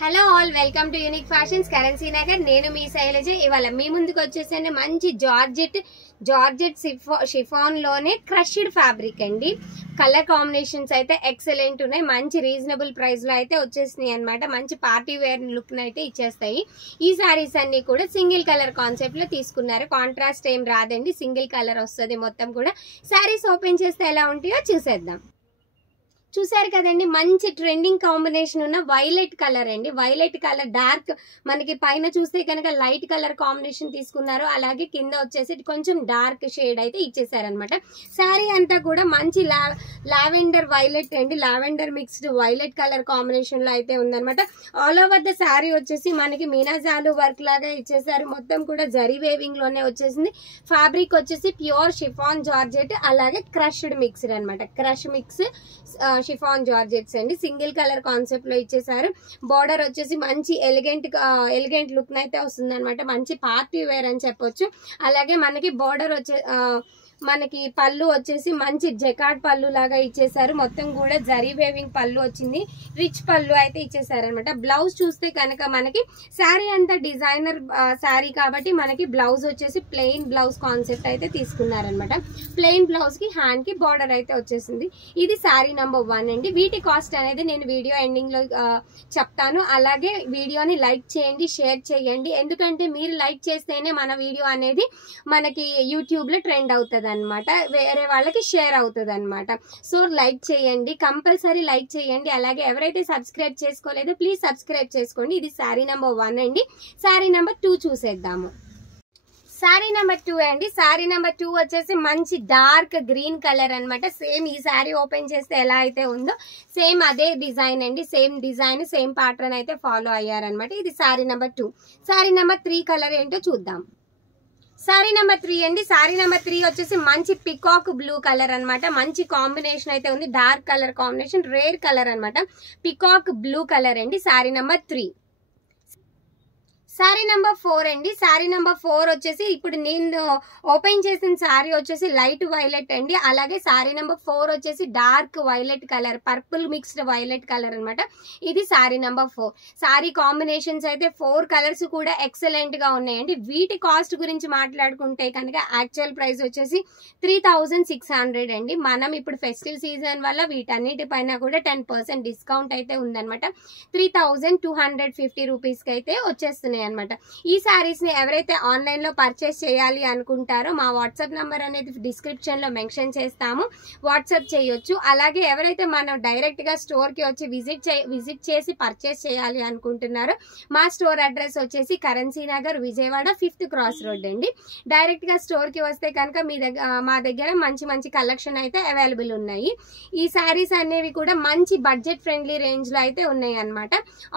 Hello all, welcome to unique fashions currency Nagar. నేను మీ శైలజ. ఇవాళ మీ ముందుకు వచ్చేసండి మంచి జార్జెట్ షిఫాన్ లోనే క్రష్డ్ ఫ్యాబ్రిక్ అండి. కలర్ కాంబినేషన్స్ అయితే ఎక్సలెంట్ ఉన్నాయి. మంచి రీజనబుల్ ప్రైస్ లో అయితే వచ్చేసినాయి అనమాట. మంచి పార్టీ వేర్ లుక్ అయితే ఇచ్చేస్తాయి. ఈ సారీస్ అన్ని కూడా సింగిల్ కలర్ కాన్సెప్ట్ లో తీసుకున్నారు. కాంట్రాస్ట్ ఏం రాదండి, సింగిల్ కలర్ వస్తుంది మొత్తం కూడా. సారీస్ ఓపెన్ చేస్తే ఎలా ఉంటాయో చూసేద్దాం. చూసారు కదండి, మంచి ట్రెండింగ్ కాంబినేషన్ ఉన్న వైలెట్ కలర్ అండి. వైలెట్ కలర్ డార్క్, మనకి పైన చూస్తే కనుక లైట్ కలర్ కాంబినేషన్ తీసుకున్నారు. అలాగే కింద వచ్చేసి కొంచెం డార్క్ షేడ్ అయితే ఇచ్చేసారనమాట. శారీ అంతా కూడా మంచి లావెండర్ వైలెట్ అండి. Lavender mixed violet colour combination లో అయితే ఉందనమాట. ఆల్ ఓవర్ ద శారీ వచ్చేసి మనకి మీనాజాలు వర్క్ లాగా ఇచ్చేసారు. మొత్తం కూడా జరీ వేవింగ్ లోనే వచ్చేసింది. ఫ్యాబ్రిక్ వచ్చేసి ప్యూర్ షిఫాన్ జార్జెట్, అలాగే క్రష్డ్ మిక్స్డ్ అనమాట. క్రష్ మిక్స్ షిఫాన్ జార్జెట్స్ అండి. సింగిల్ కలర్ కాన్సెప్ట్ లో ఇచ్చేసారు. బార్డర్ వచ్చేసి మంచి ఎలిగెంట్ లుక్ అయితే వస్తుంది అనమాట. మంచి పార్టీ వేర్ అని చెప్పొచ్చు. అలాగే మనకి బార్డర్ మనకి పళ్ళు వచ్చేసి మంచి జకార్డ్ పళ్ళు లాగా ఇచ్చేసారు. మొత్తం కూడా జరీ వేవింగ్ పళ్ళు వచ్చింది. రిచ్ పళ్ళు అయితే ఇచ్చేసారు అనమాట. బ్లౌజ్ చూస్తే కనుక మనకి శారీ అంతా డిజైనర్ శారీ కాబట్టి మనకి బ్లౌజ్ వచ్చేసి ప్లెయిన్ బ్లౌజ్ కాన్సెప్ట్ అయితే తీసుకున్నారనమాట. ప్లెయిన్ బ్లౌజ్ కి హ్యాండ్ కి బార్డర్ అయితే వచ్చేసింది. ఇది శారీ నెంబర్ 1 అండి. వీటి కాస్ట్ అనేది నేను వీడియో ఎండింగ్ లో చెప్తాను. అలాగే వీడియోని లైక్ చేయండి, షేర్ చేయండి. ఎందుకంటే మీరు లైక్ చేస్తేనే మన వీడియో అనేది మనకి యూట్యూబ్ లో ట్రెండ్ అవుతుంది అనమాట, వేరే వాళ్ళకి షేర్ అవుతుంది అనమాట. సో లైక్ చేయండి, కంపల్సరీ లైక్ చేయండి. అలాగే ఎవరైతే సబ్స్క్రైబ్ చేసుకోలేదో ప్లీజ్ సబ్స్క్రైబ్ చేసుకోండి. ఇది శారీ నెంబర్ 1 అండి. శారీ నెంబర్ 2 చూసేద్దాము. శారీ నెంబర్ 2 అండి. శారీ నెంబర్ 2 వచ్చేసి మంచి డార్క్ గ్రీన్ కలర్ అనమాట. సేమ్ ఈ శారీ ఓపెన్ చేస్తే ఎలా అయితే ఉందో సేమ్ అదే డిజైన్ అండి. సేమ్ డిజైన్, సేమ్ ప్యాటర్న్ అయితే ఫాలో అయ్యారనమాట. ఇది sari number 2. Sari number 3 colour ఏంటో చూద్దాం. శారీ నెంబర్ 3 అండి. శారీ నెంబర్ 3 వచ్చేసి మంచి పికాక్ బ్లూ కలర్ అనమాట. మంచి కాంబినేషన్ అయితే ఉంది. Dark colour combination, rare colour అనమాట. పికాక్ బ్లూ కలర్ అండి. శారీ నెంబర్ 3. శారీ నెంబర్ 4 అండి. శారీ నెంబర్ 4 వచ్చేసి ఇప్పుడు నేను ఓపెన్ చేసిన శారీ వచ్చేసి లైట్ వైలెట్ అండి. అలాగే శారీ నెంబర్ 4 వచ్చేసి dark violet colour, purple mixed violet colour అనమాట. ఇది శారీ నెంబర్ 4. శారీ కాంబినేషన్స్ అయితే 4 కలర్స్ కూడా ఎక్సలెంట్ గా ఉన్నాయండి. వీటి కాస్ట్ గురించి మాట్లాడుకుంటే కనుక యాక్చువల్ ప్రైస్ వచ్చేసి 3600 అండి. మనం ఇప్పుడు ఫెస్టివ్ సీజన్ వల్ల వీటన్నిటి పైన కూడా 10% డిస్కౌంట్ అయితే ఉందన్నమాట. 3250 రూపీస్ కి అయితే వచ్చేస్తున్నాయి అనమాట. ఈ సారీస్ ని ఎవరైతే ఆన్లైన్ లో పర్చేస్ చేయాలి అనుకుంటారో మా వాట్సాప్ నంబర్ అనేది డిస్క్రిప్షన్ లో మెన్షన్ చేస్తాము, వాట్సాప్ చేయొచ్చు. అలాగే ఎవరైతే మనం డైరెక్ట్ గా స్టోర్ కి వచ్చి విజిట్ చేసి పర్చేస్ చేయాలి అనుకుంటున్నారో మా స్టోర్ అడ్రస్ వచ్చేసి currency Nagar, Vijayawada 5th cross road అండి. డైరెక్ట్ గా స్టోర్ కి వస్తే కనుక మా దగ్గర మంచి కలెక్షన్ అయితే అవైలబుల్ ఉన్నాయి. ఈ సారీస్ అనేవి కూడా మంచి బడ్జెట్ ఫ్రెండ్లీ రేంజ్ లో అయితే ఉన్నాయి అనమాట.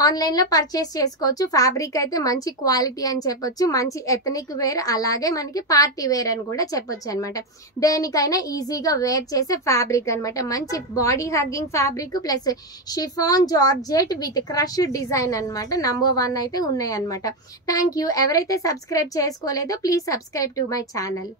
ఆన్లైన్ లో పర్చేస్ చేసుకోవచ్చు. ఫ్యాబ్రిక్ అయితే మంచి క్వాలిటీ అని చెప్పొచ్చు. మంచి ఎథనిక్ వేర్, అలాగే మనకి పార్టీ వేర్ అని కూడా చెప్పొచ్చు అనమాట. దేనికైనా ఈజీగా వేర్ చేసే ఫ్యాబ్రిక్ అనమాట. మంచి body hugging fabric plus chiffon georgette with crush design అనమాట. నెంబర్ 1 అయితే ఉన్నాయి అనమాట. Thank you. ఎవరైతే సబ్స్క్రైబ్ చేసుకోలేదో please subscribe to my channel.